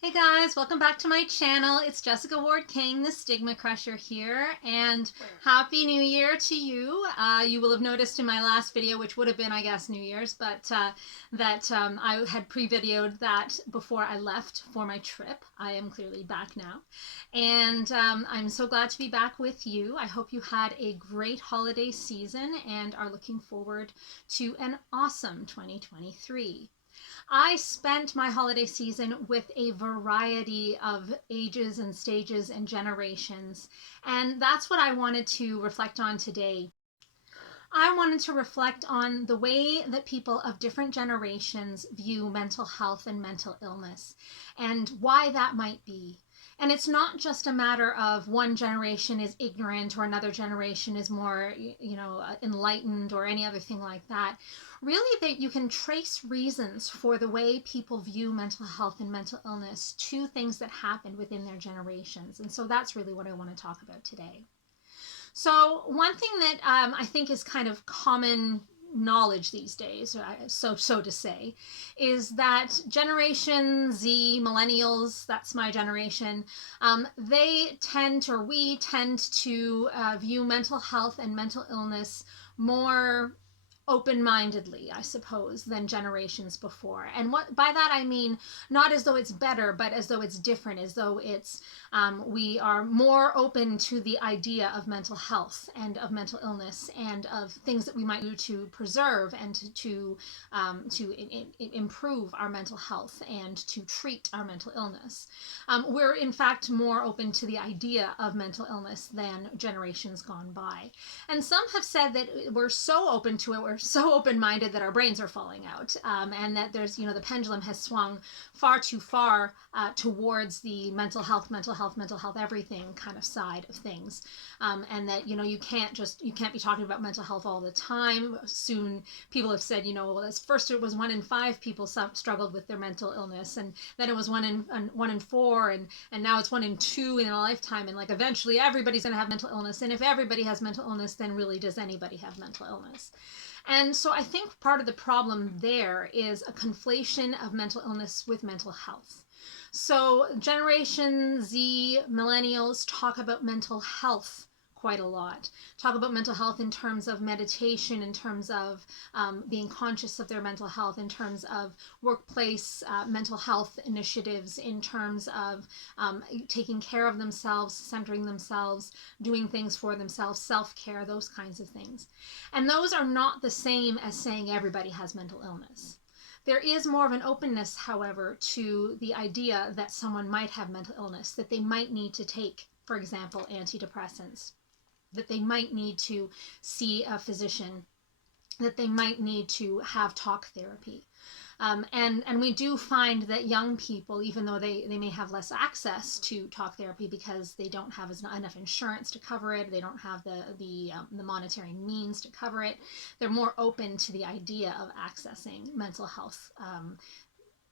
Hey guys, welcome back to my channel. It's Jessica Ward King, the StigmaCrusher here, and Happy New Year to you. You will have noticed in my last video, which would have been, I guess, New Year's, but I had pre-videoed that before I left for my trip. I am clearly back now, and I'm so glad to be back with you. I hope you had a great holiday season and are looking forward to an awesome 2023. I spent my holiday season with a variety of ages and stages and generations, and that's what I wanted to reflect on today. I wanted to reflect on the way that people of different generations view mental health and mental illness and why that might be. And it's not just a matter of one generation is ignorant or another generation is more, enlightened or any other thing like that. Really, that you can trace reasons for the way people view mental health and mental illness to things that happened within their generations. And so that's really what I want to talk about today. So one thing that I think is kind of common knowledge these days, so to say, is that Generation Z, millennials, that's my generation, we tend to view mental health and mental illness more open-mindedly, I suppose, than generations before. And what by that I mean not as though it's better, but as though it's different, as though it's we are more open to the idea of mental health and of mental illness and of things that we might do to preserve and to improve our mental health and to treat our mental illness. We're in fact more open to the idea of mental illness than generations gone by. And some have said that we're so open to it, we're so open-minded that our brains are falling out, and that there's, the pendulum has swung far too far towards the mental health, everything kind of side of things, and that you can't be talking about mental health all the time. Soon people have said, well, at first it was 1 in 5 people struggled with their mental illness, and then it was 1 in 4, and now it's 1 in 2 in a lifetime, and like eventually everybody's going to have mental illness. And if everybody has mental illness, then really does anybody have mental illness? And so I think part of the problem there is a conflation of mental illness with mental health. So Generation Z, millennials talk about mental health quite a lot. Talk about mental health in terms of meditation, in terms of being conscious of their mental health, in terms of workplace mental health initiatives, in terms of taking care of themselves, centering themselves, doing things for themselves, self-care, those kinds of things. And those are not the same as saying everybody has mental illness. There is more of an openness, however, to the idea that someone might have mental illness, that they might need to take, for example, antidepressants, that they might need to see a physician, that they might need to have talk therapy. And we do find that young people, even though they may have less access to talk therapy because they don't have enough insurance to cover it, they don't have the monetary means to cover it, they're more open to the idea of accessing mental health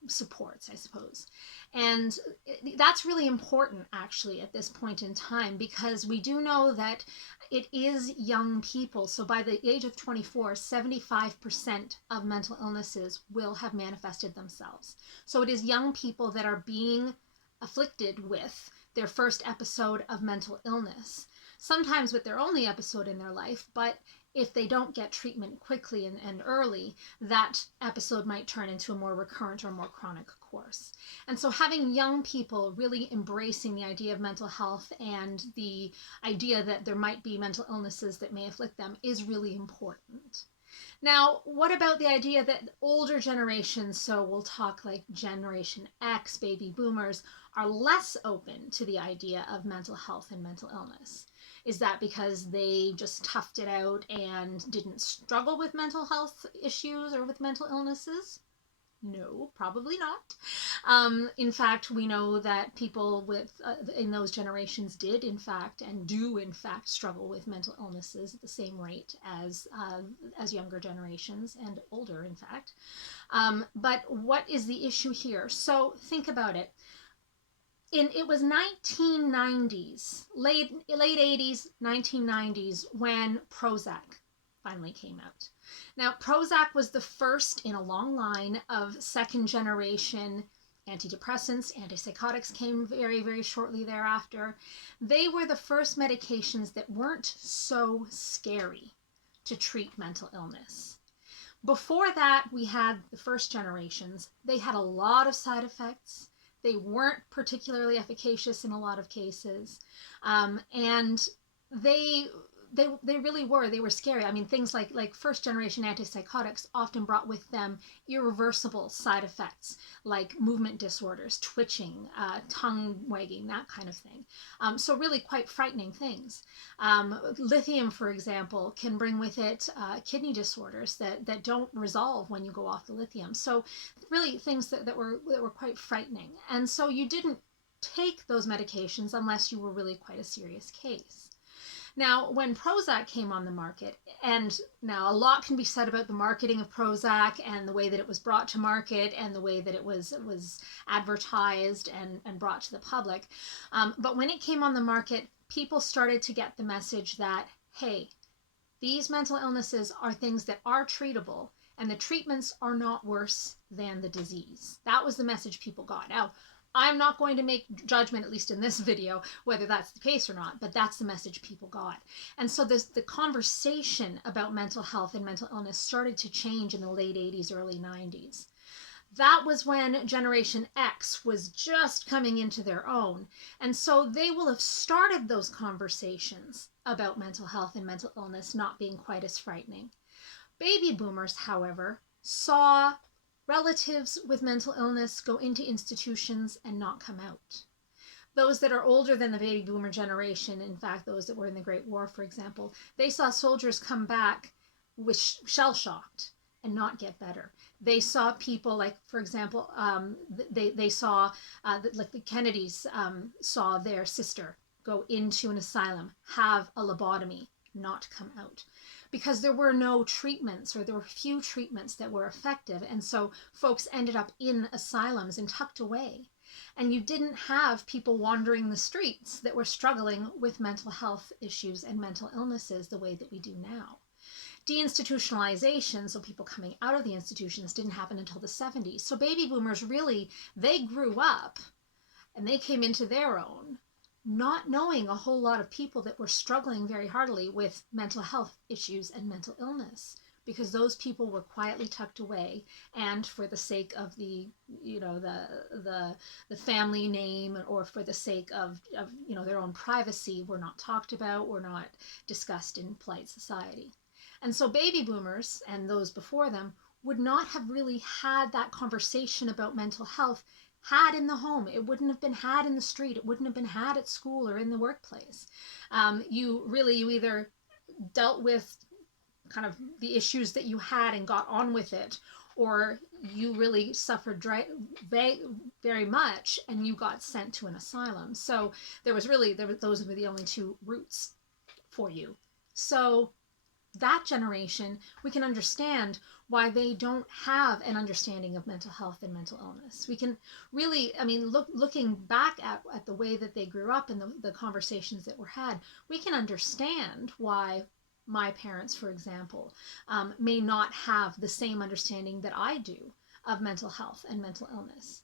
supports, I suppose. And that's really important actually at this point in time, because we do know that it is young people. So by the age of 24, 75% of mental illnesses will have manifested themselves. So it is young people that are being afflicted with their first episode of mental illness, sometimes with their only episode in their life, but if they don't get treatment quickly and early, that episode might turn into a more recurrent or more chronic course. And so having young people really embracing the idea of mental health and the idea that there might be mental illnesses that may afflict them is really important. Now, what about the idea that older generations, so we'll talk like Generation X, baby boomers, are less open to the idea of mental health and mental illness? Is that because they just toughed it out and didn't struggle with mental health issues or with mental illnesses? No, probably not. In fact, we know that people in those generations did, in fact, and do, in fact, struggle with mental illnesses at the same rate as younger generations and older, in fact. But what is the issue here? So think about it. It was 1990s, late 80s, 1990s, when Prozac finally came out. Now, Prozac was the first in a long line of second generation Antidepressants, antipsychotics came very, very shortly thereafter. They were the first medications that weren't so scary to treat mental illness. Before that, we had the first generations. They had a lot of side effects. They weren't particularly efficacious in a lot of cases. And they really were. They were scary. I mean, things like first generation antipsychotics often brought with them irreversible side effects like movement disorders, twitching, tongue wagging, that kind of thing. So really quite frightening things. Lithium, for example, can bring with it kidney disorders that don't resolve when you go off the lithium. So really things that were quite frightening. And so you didn't take those medications unless you were really quite a serious case. Now, when Prozac came on the market, and now a lot can be said about the marketing of Prozac and the way that it was brought to market and the way that it was advertised and brought to the public. But when it came on the market, people started to get the message that, hey, these mental illnesses are things that are treatable and the treatments are not worse than the disease. That was the message people got. Now, I'm not going to make judgment, at least in this video, whether that's the case or not, but that's the message people got. And so the conversation about mental health and mental illness started to change in the late 80s, early 90s. That was when Generation X was just coming into their own. And so they will have started those conversations about mental health and mental illness not being quite as frightening. Baby boomers, however, saw relatives with mental illness go into institutions and not come out. Those that are older than the baby boomer generation, in fact, those that were in the Great War, for example, they saw soldiers come back with shell-shocked and not get better. They saw people like, for example, they saw, like the Kennedys saw their sister go into an asylum, have a lobotomy, not come out. Because there were no treatments, or there were few treatments that were effective. And so folks ended up in asylums and tucked away. And you didn't have people wandering the streets that were struggling with mental health issues and mental illnesses the way that we do now. Deinstitutionalization, so people coming out of the institutions, didn't happen until the 70s. So baby boomers really, they grew up and they came into their own, not knowing a whole lot of people that were struggling very heartily with mental health issues and mental illness, because those people were quietly tucked away, and for the sake of the family name, or for the sake of their own privacy, were not talked about, were not discussed in polite society. And so baby boomers and those before them would not have really had that conversation about mental health had in the home. It wouldn't have been had in the street. It wouldn't have been had at school or in the workplace. You either dealt with kind of the issues that you had and got on with it, or you really suffered very much and you got sent to an asylum. So those were the only two routes for you. So that generation, we can understand why they don't have an understanding of mental health and mental illness. We can really, looking back at the way that they grew up and the conversations that were had, we can understand why my parents, for example, may not have the same understanding that I do of mental health and mental illness.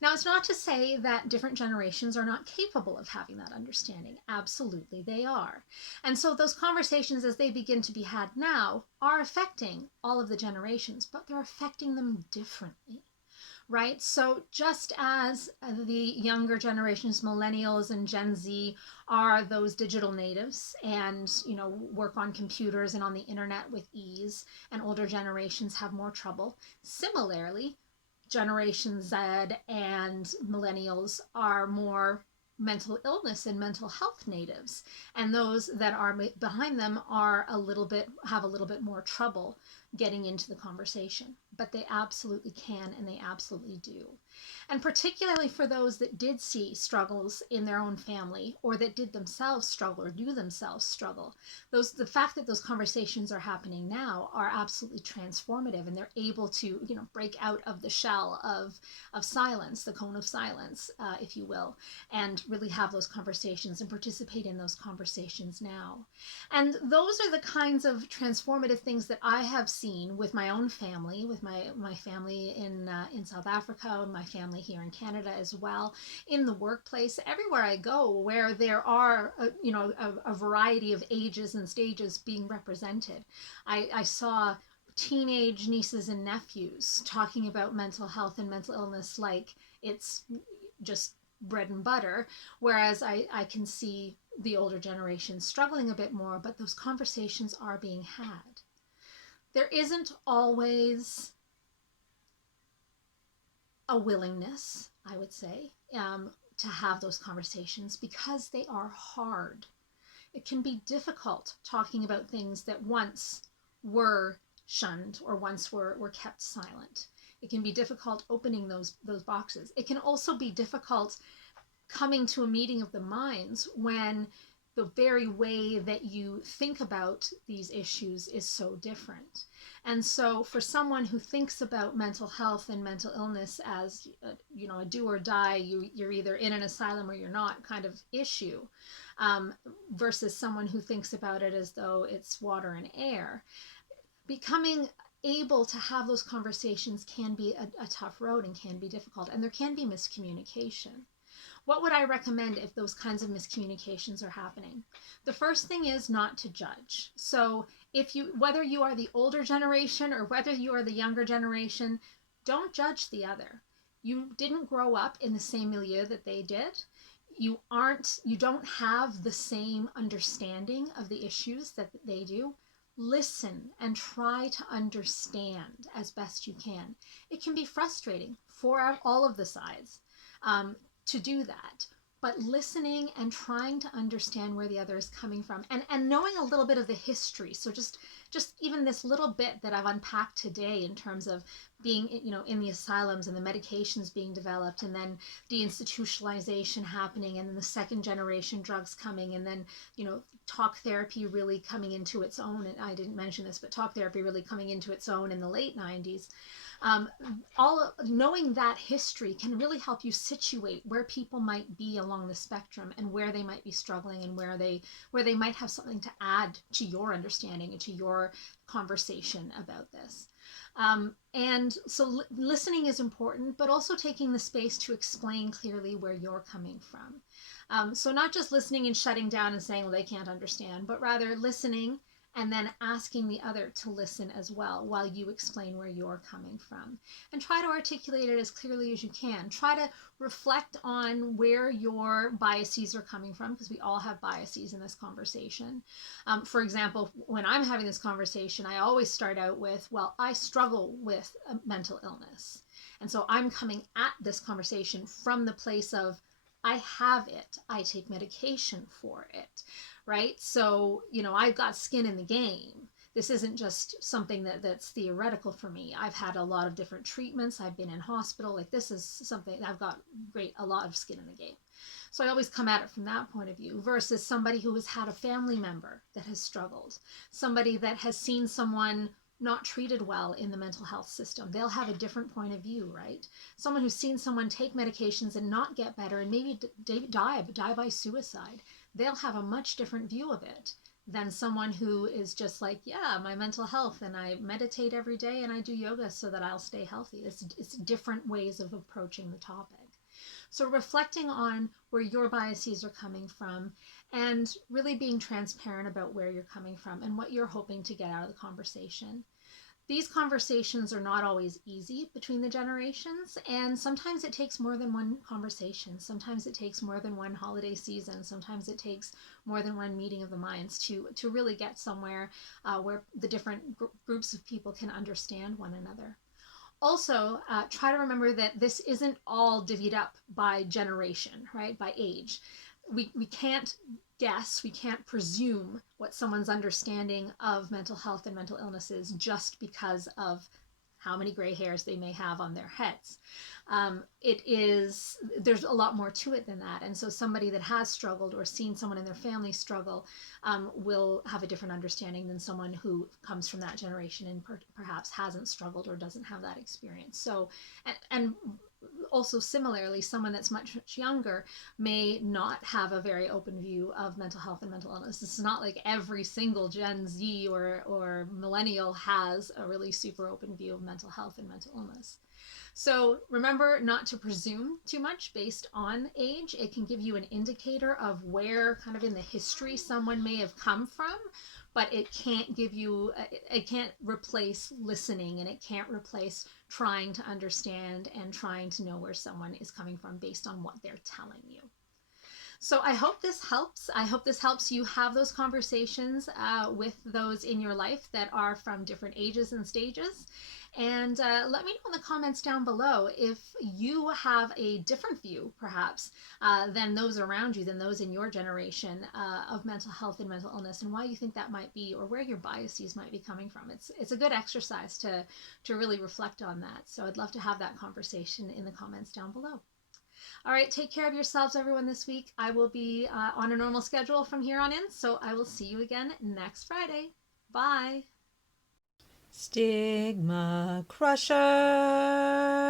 Now, it's not to say that different generations are not capable of having that understanding. Absolutely, they are. And so those conversations, as they begin to be had now, are affecting all of the generations, but they're affecting them differently, right? So just as the younger generations, millennials and Gen Z, are those digital natives and, work on computers and on the internet with ease, and older generations have more trouble, similarly, Generation Z and millennials are more mental illness and mental health natives, and those that are behind them have a little bit more trouble getting into the conversation. But they absolutely can, and they absolutely do. And particularly for those that did see struggles in their own family, or that did themselves struggle or do themselves struggle, the fact that those conversations are happening now are absolutely transformative, and they're able to break out of the shell of silence, the cone of silence, if you will, and really have those conversations and participate in those conversations now. And those are the kinds of transformative things that I have seen with my own family, with my family in South Africa, my family here in Canada as well, in the workplace, everywhere I go, where there are a variety of ages and stages being represented. I saw teenage nieces and nephews talking about mental health and mental illness like it's just bread and butter, whereas I can see the older generation struggling a bit more, but those conversations are being had. There isn't always a willingness, I would say, to have those conversations because they are hard. It can be difficult talking about things that once were shunned or once were kept silent. It can be difficult opening those boxes. It can also be difficult coming to a meeting of the minds when the very way that you think about these issues is so different. And so for someone who thinks about mental health and mental illness as a do or die, you're either in an asylum or you're not kind of issue, versus someone who thinks about it as though it's water and air, becoming able to have those conversations can be a tough road and can be difficult, and there can be miscommunication. What would I recommend if those kinds of miscommunications are happening? The first thing is not to judge. So whether you are the older generation or whether you are the younger generation, don't judge the other. You didn't grow up in the same milieu that they did. You don't have the same understanding of the issues that they do. Listen and try to understand as best you can. It can be frustrating for all of the sides to do that, but listening and trying to understand where the other is coming from, and knowing a little bit of the history. So just even this little bit that I've unpacked today in terms of being in the asylums and the medications being developed, and then deinstitutionalization happening, and then the second generation drugs coming, and then talk therapy really coming into its own. And I didn't mention this, but talk therapy really coming into its own in the late 90s. Knowing that history can really help you situate where people might be along the spectrum and where they might be struggling and where they might have something to add to your understanding and to your conversation about this. And so listening is important, but also taking the space to explain clearly where you're coming from. So not just listening and shutting down and saying, well, they can't understand, but rather listening and then asking the other to listen as well while you explain where you're coming from. And try to articulate it as clearly as you can. Try to reflect on where your biases are coming from, because we all have biases in this conversation. For example, when I'm having this conversation, I always start out with, well, I struggle with a mental illness. And so I'm coming at this conversation from the place of, I have it, I take medication for it. Right? So, I've got skin in the game. This isn't just something that's theoretical for me. I've had a lot of different treatments. I've been in hospital. Like, this is something I've got a lot of skin in the game. So I always come at it from that point of view versus somebody who has had a family member that has struggled, somebody that has seen someone not treated well in the mental health system. They'll have a different point of view, right? Someone who's seen someone take medications and not get better and maybe die by suicide. They'll have a much different view of it than someone who is just like, yeah, my mental health, and I meditate every day and I do yoga so that I'll stay healthy. It's different ways of approaching the topic. So reflecting on where your biases are coming from and really being transparent about where you're coming from and what you're hoping to get out of the conversation. These conversations are not always easy between the generations, and sometimes it takes more than one conversation. Sometimes it takes more than one holiday season. Sometimes it takes more than one meeting of the minds to really get somewhere where the different groups of people can understand one another. Also, try to remember that this isn't all divvied up by generation, right? By age. We can't guess, we can't presume what someone's understanding of mental health and mental illness is just because of how many gray hairs they may have on their heads. There's a lot more to it than that. And so somebody that has struggled or seen someone in their family struggle will have a different understanding than someone who comes from that generation and perhaps hasn't struggled or doesn't have that experience. So, and also similarly, someone that's much, much younger may not have a very open view of mental health and mental illness. It's not like every single Gen Z or millennial has a really super open view of mental health and mental illness. So remember not to presume too much based on age. It can give you an indicator of where kind of in the history someone may have come from, but it can't give you, it can't replace listening, and it can't replace trying to understand and trying to know where someone is coming from based on what they're telling you. So I hope this helps. I hope this helps you have those conversations with those in your life that are from different ages and stages. And let me know in the comments down below if you have a different view, perhaps, than those around you, than those in your generation of mental health and mental illness, and why you think that might be, or where your biases might be coming from. It's a good exercise to really reflect on that. So I'd love to have that conversation in the comments down below. All right, take care of yourselves, everyone, this week. I will be on a normal schedule from here on in, so I will see you again next Friday. Bye. StigmaCrusher.